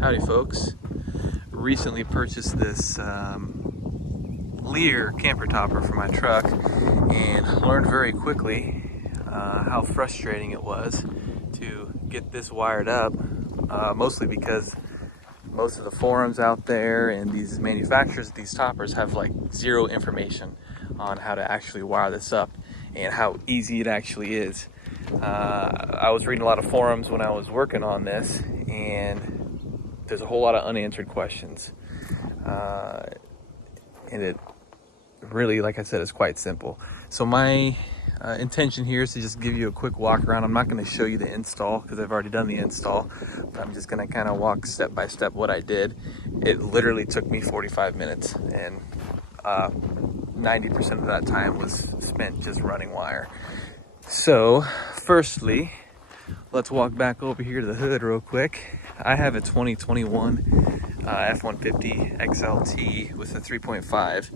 Howdy folks. Recently purchased this Lear camper topper for my truck and learned very quickly how frustrating it was to get this wired up, mostly because most of the forums out there and these manufacturers of these toppers have like zero information on how to actually wire this up and how easy it actually is. I was reading a lot of forums when I was working on this, and there's a whole lot of unanswered questions, and it really, like I said, is quite simple. So my intention here is to just give you a quick walk around. I'm not going to show you the install because I've already done the install, but I'm just going to kind of walk step by step what I did. It literally took me 45 minutes, and 90% of that time was spent just running wire. So firstly, let's walk back over here to the hood real quick. I have a 2021 f-150 XLT with a 3.5,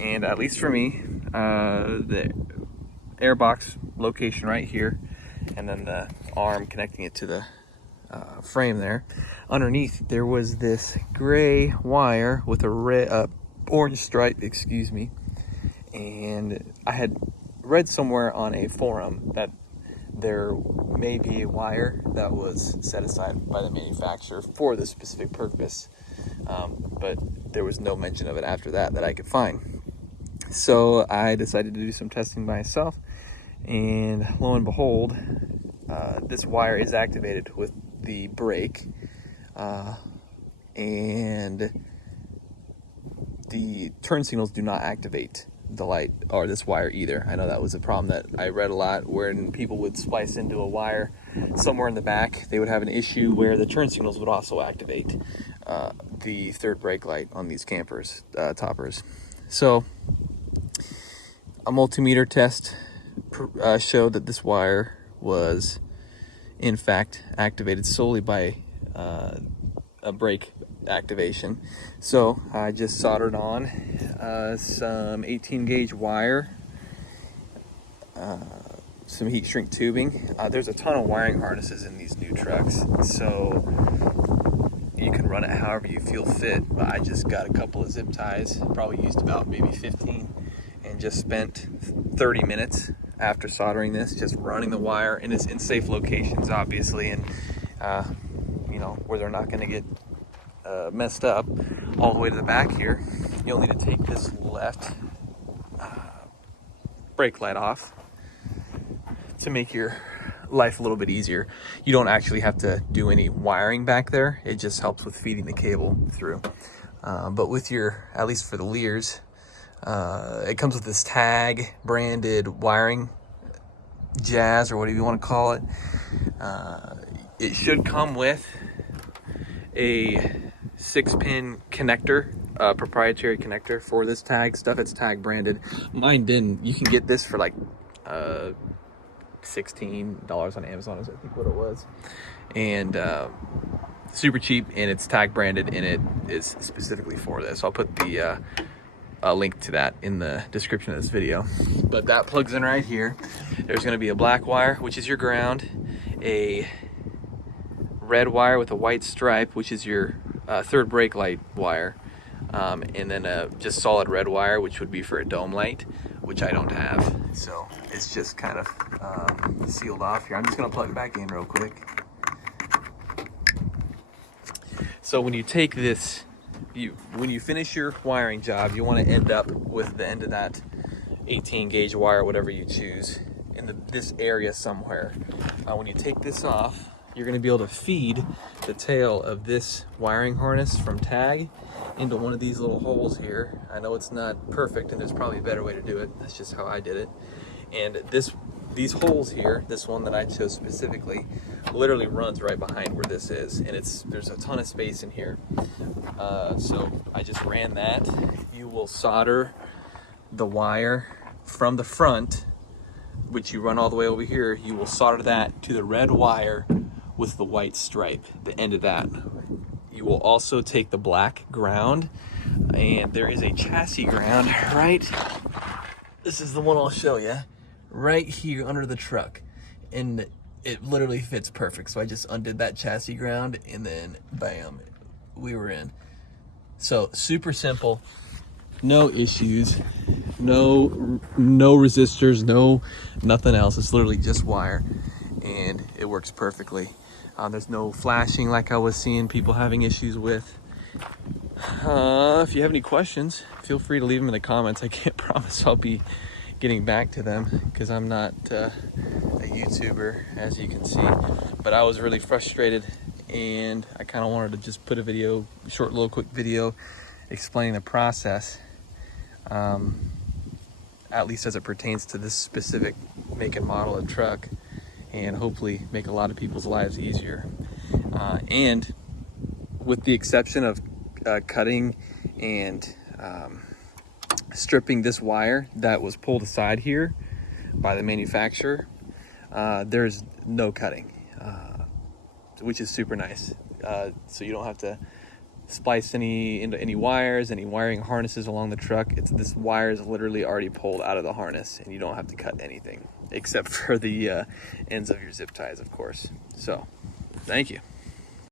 and at least for me, the airbox location right here, and then the arm connecting it to the frame there. Underneath there was this gray wire with a red, orange stripe, excuse me, and I had read somewhere on a forum that there may be a wire that was set aside by the manufacturer for this specific purpose, but there was no mention of it after that I could find. So I decided to do some testing myself, and lo and behold, this wire is activated with the brake, and the turn signals do not activate the light or this wire either. I know that was a problem that I read a lot, when people would splice into a wire somewhere in the back, they would have an issue where the turn signals would also activate the third brake light on these campers, toppers. So a multimeter test showed that this wire was in fact activated solely by a brake activation. So I just soldered on some 18 gauge wire, some heat shrink tubing. There's a ton of wiring harnesses in these new trucks, so you can run it however you feel fit, but I just got a couple of zip ties, probably used about maybe 15, and just spent 30 minutes after soldering this just running the wire, and it's in safe locations obviously, and you know, where they're not going to get messed up all the way to the back here. You'll need to take this left brake light off to make your life a little bit easier. You don't actually have to do any wiring back there. It just helps with feeding the cable through. But with your, at least for the Lears, it comes with this tag branded wiring jazz, or whatever you want to call it. It should come with a 6-pin connector, proprietary connector for this tag stuff. It's tag branded. Mine didn't. You can get this for like $16 on Amazon is I think what it was, and super cheap, and it's tag branded, and it is specifically for this. I'll put the link to that in the description of this video. But that plugs in right here. There's going to be a black wire, which is your ground, a red wire with a white stripe, which is your third brake light wire, and then a just solid red wire, which would be for a dome light, which I don't have. So it's just kind of sealed off here. I'm just going to plug it back in real quick. So when you take this, when you finish your wiring job, you want to end up with the end of that 18 gauge wire, whatever you choose, in this area somewhere. When you take this off, you're going to be able to feed the tail of this wiring harness from tag into one of these little holes here. I know it's not perfect, and there's probably a better way to do it. That's just how I did it. And these holes here, this one that I chose specifically, literally runs right behind where this is, and there's a ton of space in here. So I just ran that. You will solder the wire from the front, which you run all the way over here. You will solder that to the red wire with the white stripe, the end of that. You will also take the black ground, and there is a chassis ground right, this is the one I'll show you, right here under the truck. And it literally fits perfect. So I just undid that chassis ground and then bam, we were in. So super simple, no issues, no resistors, nothing else. It's literally just wire, and it works perfectly. There's no flashing like I was seeing people having issues with. If you have any questions, feel free to leave them in the comments. I can't promise I'll be getting back to them because I'm not a YouTuber, as you can see. But I was really frustrated, and I kind of wanted to just put a video, short little quick video explaining the process, at least as it pertains to this specific make and model of truck, and hopefully make a lot of people's lives easier. And with the exception of cutting and stripping this wire that was pulled aside here by the manufacturer, there's no cutting, which is super nice. So you don't have to splice into any wires, any wiring harnesses along the truck. This wire is literally already pulled out of the harness, and you don't have to cut anything except for the ends of your zip ties, of course. So thank you.